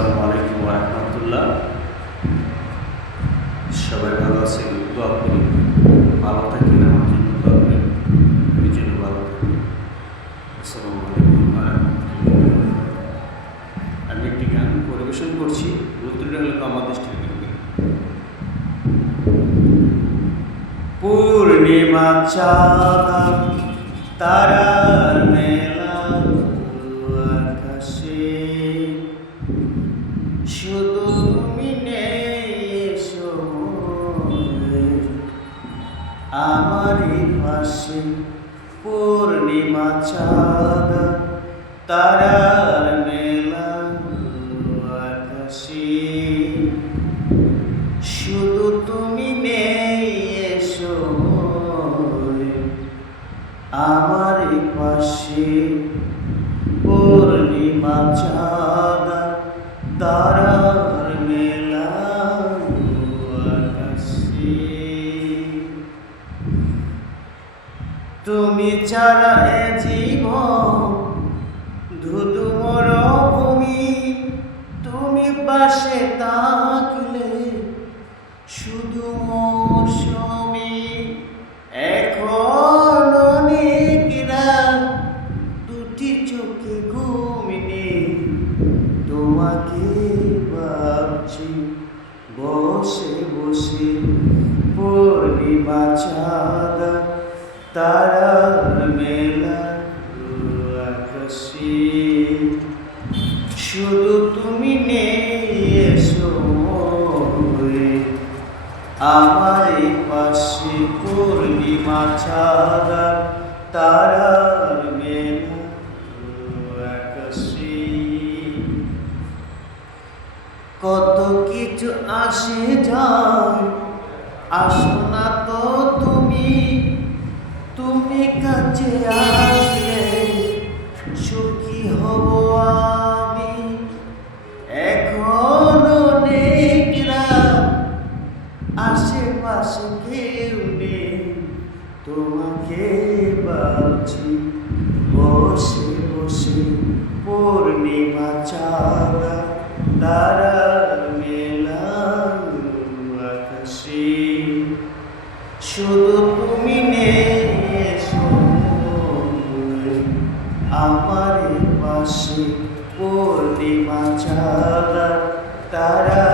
আসসালামু আলাইকুম রহমতুল্লাহ। সবাই ভালো ভালো থাকেন, আমার জন্য আমি যেন ভালো আসসালামু আলাইকুম আমি একটি গান পরিবেশন করছি। উত্তরটা হলো বিরুদ্ধে। পূর্ণিমা চাঁদ তারার শুধু তুমি সময়ে আমারই পাশে পূর্ণিমা চাঁদ, তারার মেলা শুধু তুমি নেই এসো আমার পাশে পূর্ণিমা চাঁদ। তুমি ছাড়া এ জীবন, ধুধু মরভূমি, তুমি পাশে থাকলে শুধু মৌসুমি। এখন অনেক রাত দুটি চোখে ঘুমিনি তোমাকে ভাবছি, বসে বসে পূর্ণিমা চাঁদ তারার আকাশে শুধু তুমি নেই এসো আমার পাশে পূর্ণিমা ছাদা তারার কত কিছু আসে যায়, আসো না তো তুমি তুমি কাছে আসলে কেউ নেই তোমাকে ভাবছি বসে বসে পূর্ণিমা চাঁদা তারার মেলা আকাশে। শুধু তুমি আমার পাশে পূর্ণিমা চাঁদা তারা